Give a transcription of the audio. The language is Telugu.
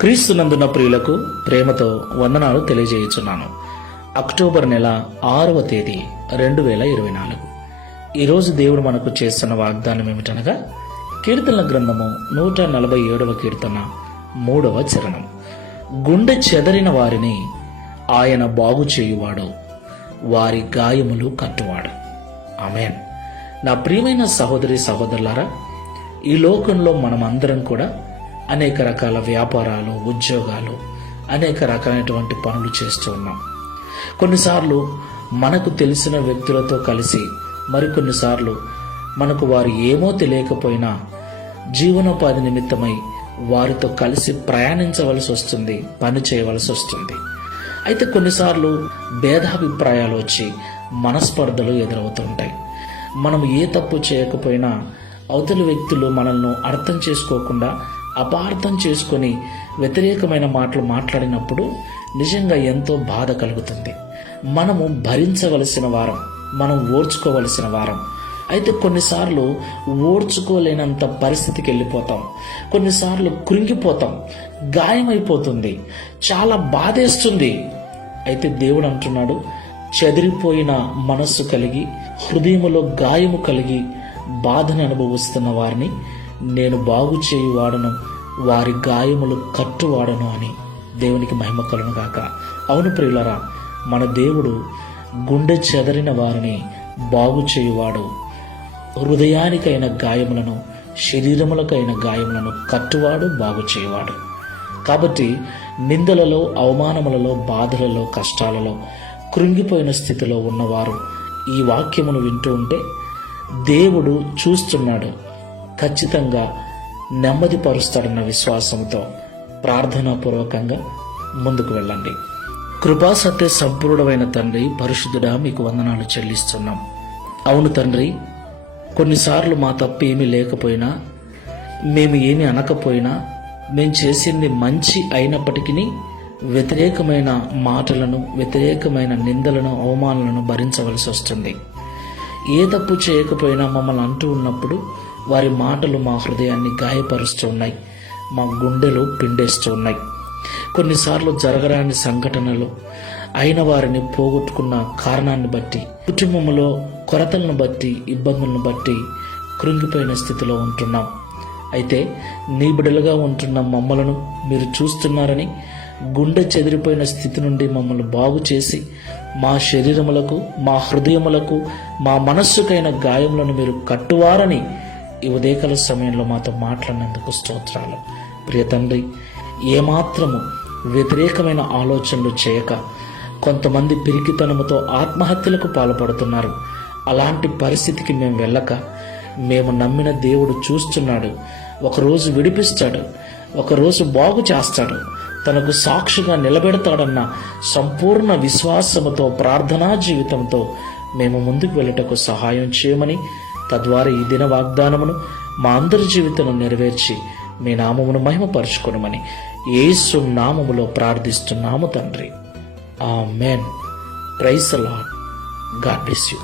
క్రీస్తునందున ప్రియులకు ప్రేమతో వందనాలు తెలియజేయుచున్నాను. అక్టోబర్ నెల 6వ తేదీ 2024. ఈరోజు దేవుడు మనకు చేస్తున్న వాగ్దానం ఏమిటనగా కీర్తనల గ్రంథము 147వ కీర్తన 3వ చరణం. గుండె చెదరిన వారిని ఆయన బాగు చేయువాడు, వారి గాయములు కట్టువాడు. ఆమేన్. నా ప్రియమైన సహోదరి సహోదరులారా, ఈ లోకంలో మనమందరం కూడా అనేక రకాల వ్యాపారాలు, ఉద్యోగాలు, అనేక రకాలైనటువంటి పనులు చేస్తూ ఉన్నాం. కొన్నిసార్లు మనకు తెలిసిన వ్యక్తులతో కలిసి, మరికొన్నిసార్లు మనకు వారు ఏమో తెలియకపోయినా జీవనోపాధి నిమిత్తమై వారితో కలిసి ప్రయాణించవలసి వస్తుంది, పని చేయవలసి వస్తుంది. అయితే కొన్నిసార్లు భేదాభిప్రాయాలు వచ్చి మనస్పర్ధలు ఎదురవుతుంటాయి. మనం ఏ తప్పు చేయకపోయినా అవతలి వ్యక్తులు మనల్ని అర్థం చేసుకోకుండా అపార్థం చేసుకొని వ్యతిరేకమైన మాటలు మాట్లాడినప్పుడు నిజంగా ఎంతో బాధ కలుగుతుంది. మనము భరించవలసిన వారం, మనం ఓర్చుకోవలసిన వారం. అయితే కొన్నిసార్లు ఓర్చుకోలేనంత పరిస్థితికి వెళ్ళిపోతాం, కొన్నిసార్లు కృంగిపోతాం, గాయమైపోతుంది, చాలా బాధేస్తుంది. అయితే దేవుడు అంటున్నాడు, చెదిరిపోయిన మనస్సు కలిగి, హృదయములో గాయము కలిగి బాధను అనుభవిస్తున్న వారిని నేను బాగు చేయువాడను, వారి గాయములు కట్టువాడను అని. దేవునికి మహిమ కలుగును గాక. అవును ప్రియులారా, మన దేవుడు గుండె చెదరిన వారిని బాగు చేయువాడు, హృదయానికైన గాయములను, శరీరములకైన గాయములను కట్టువాడు, బాగు చేయువాడు. కాబట్టి నిందలలో, అవమానములలో, బాధలలో, కష్టాలలో కృంగిపోయిన స్థితిలో ఉన్నవారు ఈ వాక్యమును వింటూ ఉంటే దేవుడు చూస్తున్నాడు, ఖచ్చితంగా నెమ్మదిపరుస్తాడన్న విశ్వాసంతో ప్రార్థనాపూర్వకంగా ముందుకు వెళ్ళండి. కృపా సత్య సంపూర్ణమైన తండ్రి, పరిశుద్ధుడా, మీకు వందనాలు చెల్లిస్తున్నాం. అవును తండ్రి, కొన్నిసార్లు మా తప్పు ఏమీ లేకపోయినా, మేము ఏమి అనకపోయినా, మేము చేసింది మంచి అయినప్పటికీ వ్యతిరేకమైన మాటలను, వ్యతిరేకమైన నిందలను, అవమానాలను భరించవలసి వస్తుంది. ఏ తప్పు చేయకపోయినా మమ్మల్ని అంటూ ఉన్నప్పుడు వారి మాటలు మా హృదయాన్ని గాయపరుస్తూ ఉన్నాయి, మా గుండెలు పిండేస్తూ ఉన్నాయి. కొన్నిసార్లు జరగరాని సంఘటనలు అయిన వారిని పోగొట్టుకున్న కారణాన్ని బట్టి, కుటుంబంలో కొరతలను బట్టి, ఇబ్బందులను బట్టి కృంగిపోయిన స్థితిలో ఉంటున్నాం. అయితే నీ బిడ్డలుగా ఉంటున్న మమ్మలను మీరు చూస్తున్నారని, గుండె చెదిరిపోయిన స్థితి నుండి మమ్మల్ని బాగు చేసి మా శరీరములకు, మా హృదయములకు, మా మనస్సుకైన గాయములను మీరు కట్టువారని ఈ ఉదయకాల సమయంలో మాతో మాట్లాడినందుకు స్తోత్రాలు. ప్రియ తండ్రి, ఏమాత్రము వ్యతిరేకమైన ఆలోచనలు చేయక కొంతమంది పిరికితనముతో ఆత్మహత్యలకు పాల్పడుతున్నారు. అలాంటి పరిస్థితికి మేము వెళ్ళక, మేము నమ్మిన దేవుడు చూస్తున్నాడు, ఒకరోజు విడిపిస్తాడు, ఒకరోజు బాగు చేస్తాడు, తనకు సాక్షిగా నిలబెడతాడన్న సంపూర్ణ విశ్వాసముతో, ప్రార్థనా జీవితంతో మేము ముందుకు వెళ్ళటకు సహాయం చేయమని, తద్వారా ఈ దిన వాగ్దానమును మా అందరి జీవితంలో నెరవేర్చి మీ నామమును మహిమపరచుకొనమని యేసు నామములో ప్రార్థిస్తున్నాము తండ్రి. ఆమేన్. Praise the lord. God bless you.